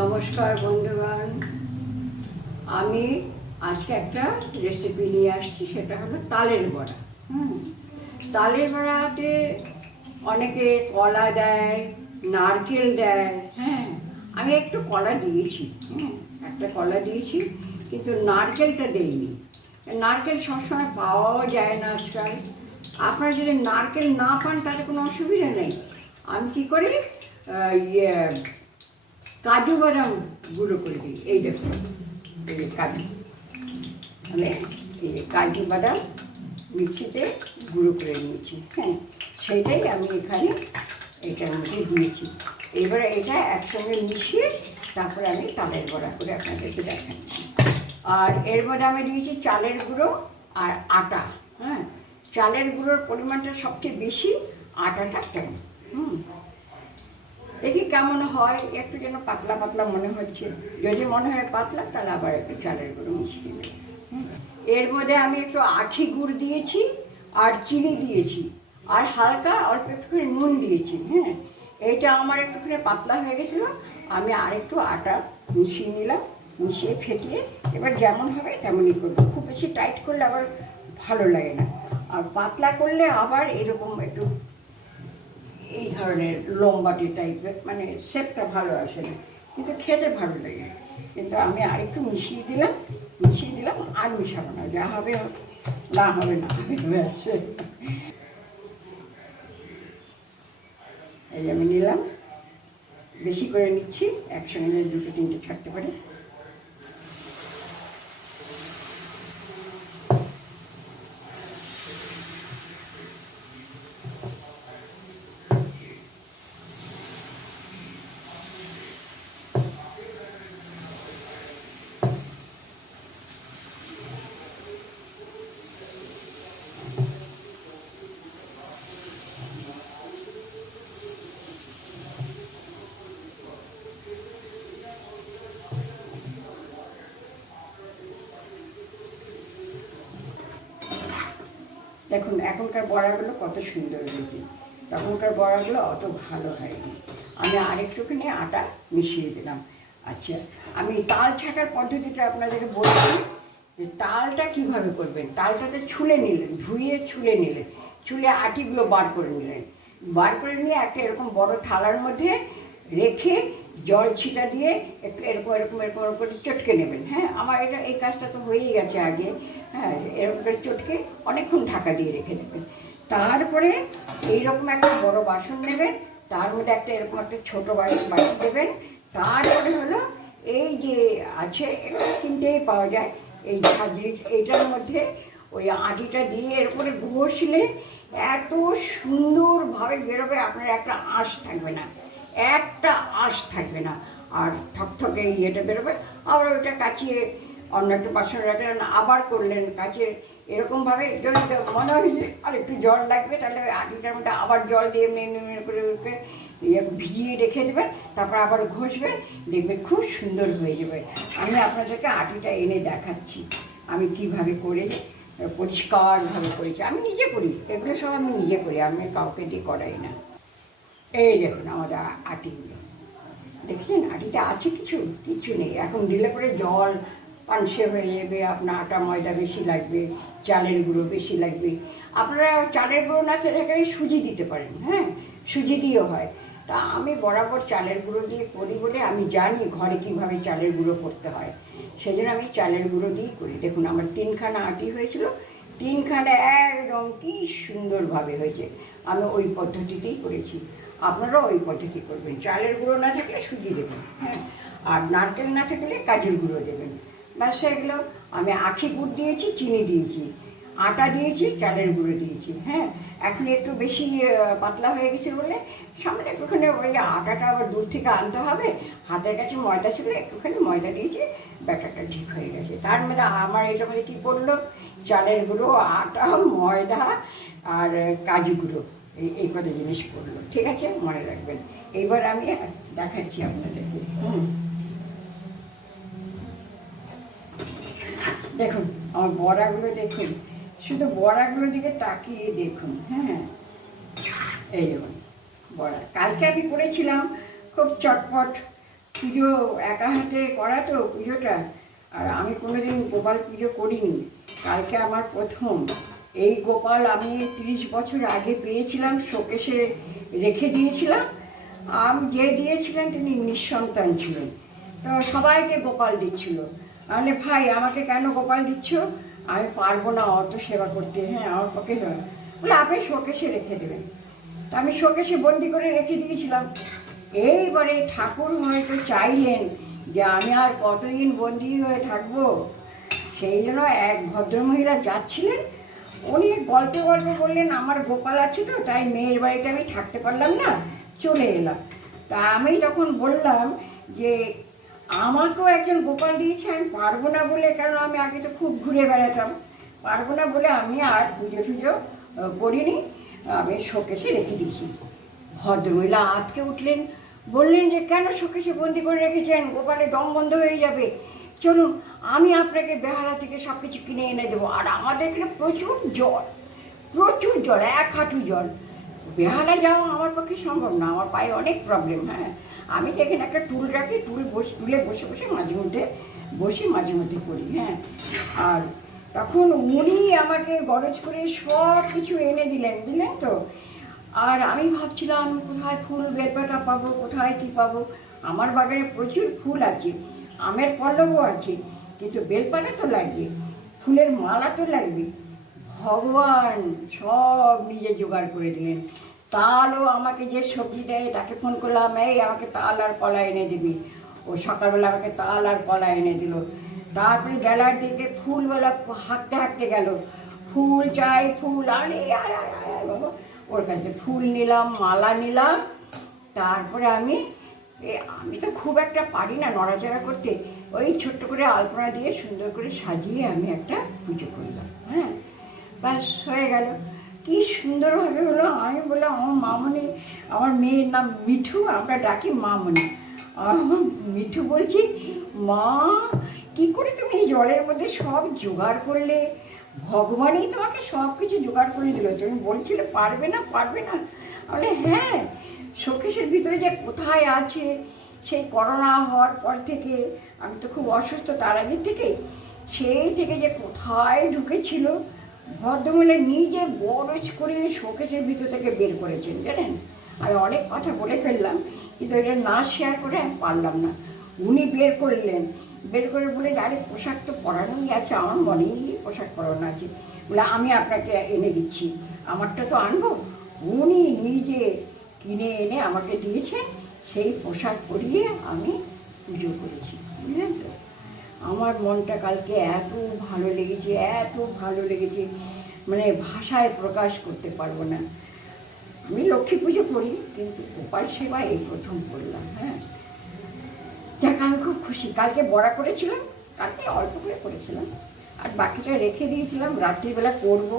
নমস্কার বন্ধুগণ, আমি আজকে একটা রেসিপি নিয়ে আসছি। সেটা হলো তালের বড়া। তালের বড়াতে অনেকে কলা দেয়, নারকেল দেয়। আমি একটু কলা দিয়েছি, একটা কলা দিয়েছি, কিন্তু নারকেলটা দেইনি। নারকেল সবসময় পাওয়াও যায় না আজকাল। আপনারা যদি নারকেল না পান তাতে কোনো অসুবিধা নেই। আমি কী করি, কাজু বাদাম গুঁড়ো করে দিই। এই দেখুন, এই কাজু, আমি এই কাজু বাদাম মিক্সিতে গুঁড়ো করে নিয়েছি। সেইটাই আমি এখানে এটার মধ্যে দিয়েছি। এবারে এটা একসঙ্গে মিশিয়ে তারপরে আমি তালের বড়া করে আপনাদেরকে দেখাচ্ছি। আর এর মধ্যে আমি দিয়েছি চালের গুঁড়ো আর আটা। চালের গুঁড়োর পরিমাণটা সবচেয়ে বেশি, আটাটা কম। দেখি কেমন হয়, একটু যেন পাতলা পাতলা মনে হচ্ছে। যদি মনে হয় পাতলা, তাহলে আবার একটু চালের গুঁড়ো মিশিয়ে নেব। এর মধ্যে আমি একটু আখি গুড় দিয়েছি, আর চিনি দিয়েছি, আর হালকা অল্প একটুখানি নুন দিয়েছি। এইটা আমার একটুখানি পাতলা হয়ে গেছিলো, আমি আর একটু আটা মিশিয়ে নিলাম। মিশিয়ে ফেটিয়ে এবার যেমন হবে তেমনই করবো। খুব বেশি টাইট করলে আবার ভালো লাগে না, আর পাতলা করলে আবার এরকম একটু এই ধরনের লম্বাটি টাইপের, মানে শেপটা ভালো আসে না, কিন্তু খেতে ভালো লাগে। কিন্তু আমি আরেকটু মিশিয়ে দিলাম, আর মিশাবো না, যা হবে না হবে না ব্যাস। এই আমি নিলাম, বেশি করে নিচ্ছি, একসঙ্গে দুটো তিনটে ছাড়তে পারে। দেখুন এখনকার বড়াগুলো কত সুন্দর হয়েছে, তখনকার বড়াগুলো অত ভালো হয়নি। আমি আরেকটুখানি আটা মিশিয়ে দিলাম। আচ্ছা, আমি তাল ছাঁকার পদ্ধতিটা আপনাদেরকে বলছি যে তালটা কীভাবে করবেন। তালটাতে ছুলে নিলেন, ধুয়ে ছুলে নিলেন, ছুলে আটিগুলো বার করে নিলেন। বার করে নিয়ে একটা এরকম বড় থালার মধ্যে রেখে জল ছিটা দিয়ে একটু এরকম এরকম এরকম করে চটকে নেবেন। আমার এটা এই কাজটা তো হয়েই গেছে আগে। এরকম করে চটকে অনেকক্ষণ ঢাকা দিয়ে রেখে দেবেন। তারপরে এইরকম একটা বড় বাসন নেবেন, তার মধ্যে একটা এরকম একটা ছোটো বাটি দেবেন। তারপরে হলো এই যে আছে, এটা কিনতেই পাওয়া যায়, এই ঝাঁঝরি, এইটার মধ্যে ওই আটিটা দিয়ে এরপরে ঘষলে এত সুন্দরভাবে বেরোবে, আপনার একটা আঁশ থাকবে না, আর থকথকে ইয়েটা বেরোবে। আবার ওইটা কাচিয়ে অন্য একটা বাসন রাখলেন, আবার করলেন কাচিয়ে এরকমভাবে। যদি মনে হয় যে আর একটু জল লাগবে, তাহলে ওই আটিটার মধ্যে আবার জল দিয়ে মেনে করে ভিজিয়ে রেখে দেবেন, তারপর আবার ঘষবেন, দেখবেন খুব সুন্দর হয়ে যাবে। আমি আপনাদেরকে আটিটা এনে দেখাচ্ছি আমি কীভাবে করে পরিষ্কারভাবে করেছি। আমি নিজে করি, এগুলো সব আমি নিজে করি, আমি কাউকে দিয়ে করাই না। এই দেখুন আমাদের আটিগুলো, দেখছেন আটিতে আছে কিছু নেই। এখন দিলে পরে জল পানসে হয়ে যাবে, আপনার আটা ময়দা বেশি লাগবে, চালের গুঁড়ো বেশি লাগবে। আপনারা চালের গুঁড়ো না সেটাকে সুজি দিতে পারেন, সুজি দিয়েও হয়। তা আমি বরাবর চালের গুঁড়ো দিয়ে করি বলে আমি জানি ঘরে কীভাবে চালের গুঁড়ো করতে হয়, সেই জন্য আমি চালের গুঁড়ো দিয়েই করি। দেখুন আমার 3খানা আটি হয়েছিল, 3খানা একদম কী সুন্দরভাবে হয়েছে। আমি ওই পদ্ধতিতেই করেছি, আপনারাও ওই পদ্ধতি করবেন। চালের গুঁড়ো না থাকলে সুজি দেবেন, আর নারকেল না থাকলে কাজুর গুঁড়ো দেবেন। ব্যাস এগুলো। আমি আখি গুড় দিয়েছি, চিনি দিয়েছি, আটা দিয়েছি, চালের গুঁড়ো দিয়েছি। এখন একটু বেশি পাতলা হয়ে গেছে বলে সামনে একটুখানি ওই আটাটা আবার দূর থেকে আনতে হবে। হাতের কাছে ময়দা ছিল, একটুখানি ময়দা দিয়েছি, ব্যাটারটা ঠিক হয়ে গেছে। তার মধ্যে আমার এটা মধ্যে কী পড়লো, চালের গুঁড়ো, আটা, ময়দা আর কাজু গুঁড়ো, এই কটা জিনিস পড়লো। ঠিক আছে, মনে রাখবেন। এইবার আমি দেখাচ্ছি আপনাদেরকে। দেখুন আমার বড়াগুলো, দেখুন শুধু বড়াগুলোর দিকে তাকিয়ে দেখুন। এই দেখুন বড়া, কালকে আমি করেছিলাম, খুব চটপট পুজো একা হাতে করা তো পুজোটা, আর আমি কোনোদিন গোপাল পুজো করিনি। কালকে আমার প্রথম। এই গোপাল আমি 30 বছর আগে পেয়েছিলাম, শোকেসে রেখে দিয়েছিলাম। আমি যে দিয়েছিলেন তিনি নিঃসন্তান ছিলেন, তো সবাইকে গোপাল দিচ্ছিল। মানে ভাই আমাকে কেন গোপাল দিচ্ছ, আমি পারবো না অত সেবা করতে, হ্যাঁ আমার পক্ষে বলে আপনি শোকেসে রেখে দেবেন। তা আমি শোকেসে বন্দি করে রেখে দিয়েছিলাম। এইবারে ঠাকুর হয়তো চাইলেন যে আমি আর কতদিন বন্দি হয়ে থাকবো, সেই জন্য এক ভদ্রমহিলা যাচ্ছিলেন, উনি গল্পে গল্পে বললেন আমার গোপাল আছে তো, তাই মেয়ের বাড়িতে আমি থাকতে পারলাম না, চলে এলাম। তা আমি তখন বললাম যে আমাকেও একজন গোপাল দিয়েছে, আমি পারবো না বলে, কারণ আমি আগে তো খুব ঘুরে বেড়াতাম, পারবো না বলে আমি আর পুজো টুজো করিনি, আমি শোকেসে রেখে দিয়েছি। ভদ্রমহিলা আটকে উঠলেন, বললেন যে কেন শোকেসে বন্দি করে রেখেছেন, গোপালের দম বন্ধ হয়ে যাবে, চলুন আমি আপনাকে বেহালা থেকে সব কিছু কিনে এনে দেবো। আর আমাদের এখানে প্রচুর জল, প্রচুর জল, 1 হাঁটু জল। বেহালা যাওয়া আমার পক্ষে সম্ভব না, আমার পায়ে অনেক প্রবলেম। হ্যাঁ, আমি তো এখানে একটা টুল রাখি, টুলে বসে বসে মাঝে মধ্যে করি। হ্যাঁ, আর তখন উনি আমাকে গরজ করে সব কিছু এনে দিলেন তো। আর আমি ভাবছিলাম কোথায় ফুল বেলপাতা পাবো, কোথায় কী পাবো। আমার বাগানে প্রচুর ফুল আছে, আমের পল্লবও আছে, কিন্তু বেলপাতা তো লাগবে, ফুলের মালা তো লাগবে। ভগবান সব নিজে জোগাড় করে দিলেন। তালও আমাকে যে সবজি দেয় তাকে ফোন করলাম, এই আমাকে তাল আর কলা এনে দিবি। ও সকালবেলা আমাকে তাল আর কলা এনে দিল। তারপরে বেলার দিকে ফুলবেলা হাঁটতে গেল, ফুল চাই ফুল, আরে আয় বাবা, ওর কাছে ফুল নিলাম, মালা নিলাম। তারপরে আমি তো খুব একটা পারি না নড়াচড়া করতে, ওই ছোট্ট করে আলপনা দিয়ে সুন্দর করে সাজিয়ে আমি একটা পুজো করলাম। হ্যাঁ, ব্যাস হয়ে গেল। কি সুন্দরভাবে হলো। আমি বললাম আমার মামনি, আমার মেয়ের নাম মিঠু, আমরা ডাকি মামনি। আমার মিঠু বলছি, মা কি করে তুমি এই জলের মধ্যে সব জোগাড় করলে, ভগবানই তোমাকে সব কিছু জোগাড় করে দিল, তুমি বলছিলে পারবে না। বলে হ্যাঁ, শোকেসের ভিতরে যে কোথায় আছে, সেই করোনা হওয়ার পর থেকে আমি তো খুব অসুস্থ, তার আগের থেকে, সেই থেকে যে কোথায় ঢুকেছিল, ভদ্রমহিলা নিজে গরজ করে শোকেসের ভিতর থেকে বের করেছেন। জানেন, আমি অনেক কথা বলে ফেললাম, কিন্তু এটা না শেয়ার করে আমি পারলাম না। উনি বের করে বলে আরে পোশাক তো পরানোই আছে, আমার মনেই পোশাক পরানো আছে, বলে আমি আপনাকে এনে দিচ্ছি, আমারটা তো আনবো। উনি নিজে কিনে এনে আমাকে দিয়েছেন, সেই পোশাক পরিয়ে আমি পুজো করেছি। বুঝলেন তো, আমার মনটা কালকে এত ভালো লেগেছে, মানে ভাষায় প্রকাশ করতে পারবো না। আমি লক্ষ্মী পুজো করি, কিন্তু গোপাল সেবা এই প্রথম করলাম। হ্যাঁ, যাক আমি খুব খুশি। কালকে বড়া করেছিলাম, কালকে অল্প করে করেছিলাম, আর বাকিটা রেখে দিয়েছিলাম রাত্রিবেলা করব।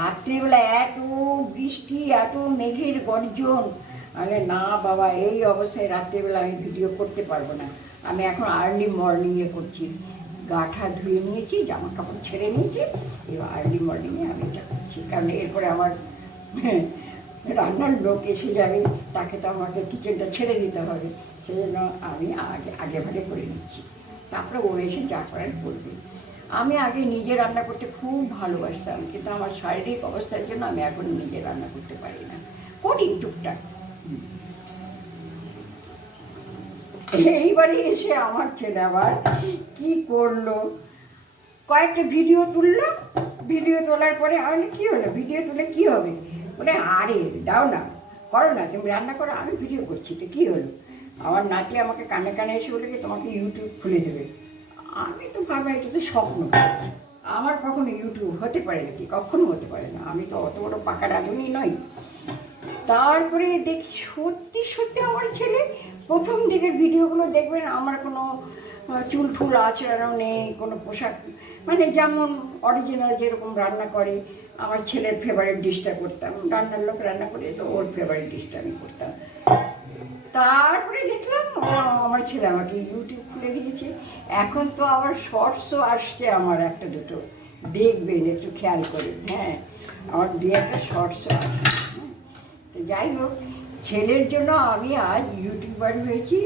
রাত্রিবেলা এত বৃষ্টি, এত মেঘের গর্জন, মানে না বাবা, এই অবস্থায় রাত্রিবেলা আমি ভিডিও করতে পারবো না। আমি এখন আর্লি মর্নিংয়ে করছি, গাঠা ধুয়ে নিয়েছি, জামা কাপড় ছেড়ে নিয়েছি, এবার আর্লি মর্নিংয়ে আমি এটা করছি, কারণ এরপরে আমার রান্নার লোক এসে যাবে, তাকে তো আমাকে কিচেনটা ছেড়ে দিতে হবে, সেই জন্য আমি আগে ভাগে করে নিচ্ছি, তারপরে ও এসে যা করার করবে। আমি আগে নিজে রান্না করতে খুব ভালোবাসতাম, কিন্তু আমার শারীরিক অবস্থার জন্য আমি এখন নিজে রান্না করতে পারি না, করি টুকটাক। এইবারে এসে আমার ছেলে আবার কি করলো, কয়েকটা ভিডিও তুললো, ভিডিও তোলার পরে আমি কী হলো, ভিডিও তুলে কী হবে, বলে আরে দাও না, করো না, তুমি রান্না করো, আমি ভিডিও করছি, তো কী হলো। আমার নাতি আমাকে কানে কানে এসে বলে কি তোমাকে ইউটিউব খুলে দেবে। আমি তো ভাবলাম এটা তো স্বপ্ন, আমার কখনো ইউটিউব হতে পারে নাকি, কখনো হতে পারে না, আমি তো অত বড় পাকা রাঁধুনি নই। তারপরে দেখি সত্যি আমার ছেলে, প্রথম দিকের ভিডিওগুলো দেখবেন আমার কোনো চুল ফুল আঁচড়ানো নেই, কোনো পোশাক, মানে যেমন অরিজিনাল যেরকম রান্না করে, আমার ছেলের ফেভারিট ডিশটা করতাম, রান্নার লোক রান্না করে তো ওর ফেভারিট ডিশটা আমি করতাম। তারপরে দেখলাম আমার ছেলে আমাকে ইউটিউব খুলে দিয়েছে, এখন তো আবার শর্টসও আসছে আমার একটা দুটো, দেখবেন একটু খেয়াল করে। হ্যাঁ, আমার দিয়ে একটা শর্টসও আসছে। তো যাই হোক, ছেলের জন্য আমি আজ ইউটিউবার হয়েছি,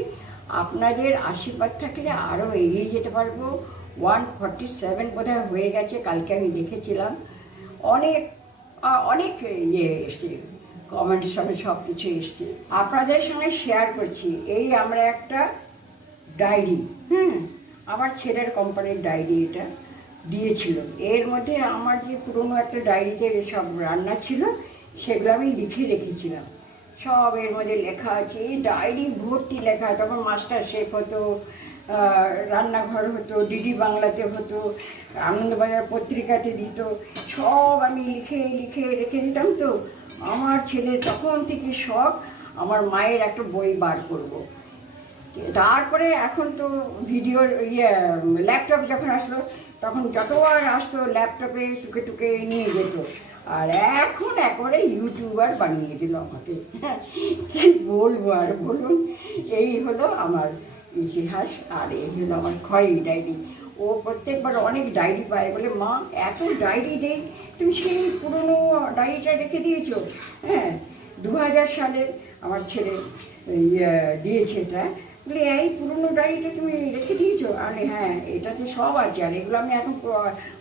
আপনাদের আশীর্বাদ থাকলে আরও এগিয়ে যেতে পারবো। 147 বোধহয় হয়ে গেছে, কালকে আমি দেখেছিলাম। অনেক অনেক ইয়ে এসছে, কমেন্টস সব কিছু এসছে, আপনাদের সঙ্গে শেয়ার করছি। এই আমরা একটা ডায়েরি, আমার ছেলের কোম্পানির ডায়েরি এটা দিয়েছিল। এর মধ্যে আমার যে পুরনো একটা ডায়েরিতে সব রান্না ছিল সেগুলো আমি লিখে রেখেছিলাম, সব এর মধ্যে লেখা আছে। এই ডায়েরি ভর্তি লেখা। তখন মাস্টার শেফ হতো, রান্নাঘর হতো, ডিডি বাংলাতে হতো, আনন্দবাজার পত্রিকাতে দিত, সব আমি লিখে লিখে রেখে দিতাম। তো আমার ছেলে তখন থেকে শখ আমার মায়ের একটা বই বার করব। তারপরে এখন তো ভিডিওর ল্যাপটপ যখন আসলো তখন যতবার আসতো ল্যাপটপে টুকে টুকে নিয়ে যেত। আর এখন একেবারে ইউটিউবার বানিয়ে দিল আমাকে। কি বলবো আর বলুন। এই হলো আমার ইতিহাস, আর এই হলো আমার খয়েরি ডায়েরি। ও প্রত্যেকবার অনেক ডায়েরি পায়, বলে মা এত ডায়েরি দেই, তুমি সেই পুরনো ডায়েরিটা রেখে দিয়েছো। 2000 সালে আমার ছেলে দিয়েছে এটা। বলে এই পুরনো ডায়েরিটা তুমি রেখে দিয়েছো? আরে হ্যাঁ, এটাতে সব আছে, আর এগুলো আমি এখন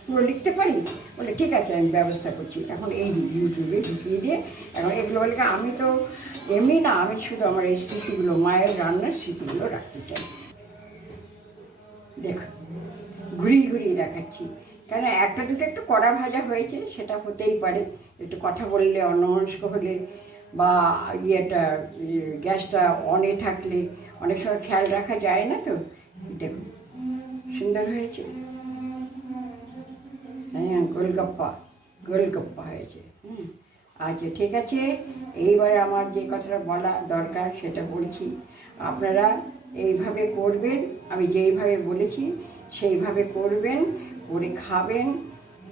পুরো লিখতে পারি। বলে ঠিক আছে, আমি ব্যবস্থা করছি। এখন এই ইউটিউবে ঢুকিয়ে দিয়ে এখন এগুলো বলে আমি তো এমনি না, আমি শুধু আমার এই স্মৃতিগুলো, মায়ের রান্নার স্মৃতিগুলো রাখতে চাই। দেখো ঘুরিয়ে ঘুরিয়ে দেখাচ্ছি, কেন একটা দুটো একটু কড়া ভাজা হয়েছে, সেটা হতেই পারে, একটু কথা বললে, অন্যমনস্ক হলে, বা গ্যাসটা অনে থাকলে অনেক সময় খেয়াল রাখা যায় না। তো দেখুন সুন্দর হয়েছে। হ্যাঁ, গোলগপ্পা হয়েছে। আচ্ছা ঠিক আছে, এইবার আমার যে কথাটা বলা দরকার সেটা বলছি। আপনারা এইভাবে করবেন, আমি যেইভাবে বলেছি সেইভাবে করবেন, করে খাবেন,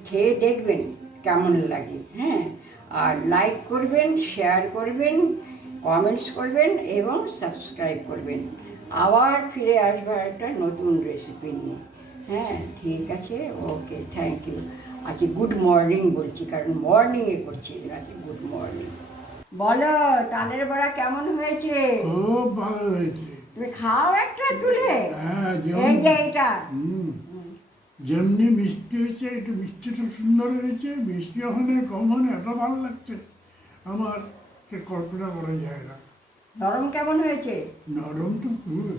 খেয়ে দেখবেন কেমন লাগে। আর লাইক করবেন, শেয়ার করবেন, কমেন্টস করবেন এবং সাবস্ক্রাইব করবেন। আবার ফিরে আসবো একটা নতুন রেসিপি নিয়ে। ঠিক আছে, ওকে, থ্যাংক ইউ। আচ্ছা গুড মর্নিং বলছি, কারণ মর্নিংয়ে করছি আজকে। Good morning. বলো তালের বড়া কেমন হয়েছে? খুব ভালো হয়েছে। তুমি খাও একটা তুলে। হ্যাঁ, এই যে এটা যেমনি মিষ্টি হয়েছে, একটু মিষ্টিটা সুন্দর হয়েছে। মিষ্টি হলে কম হলে এত ভালো লাগছে আমার, কল্পনা করা যায় না। নরম কেমন হয়েছে? নরম তো পুরো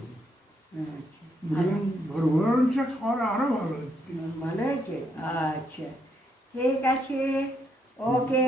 ভরভরটা খাওয়ার আরো ভালো হচ্ছে। ভালো হয়েছে। আচ্ছা ঠিক আছে, ওকে।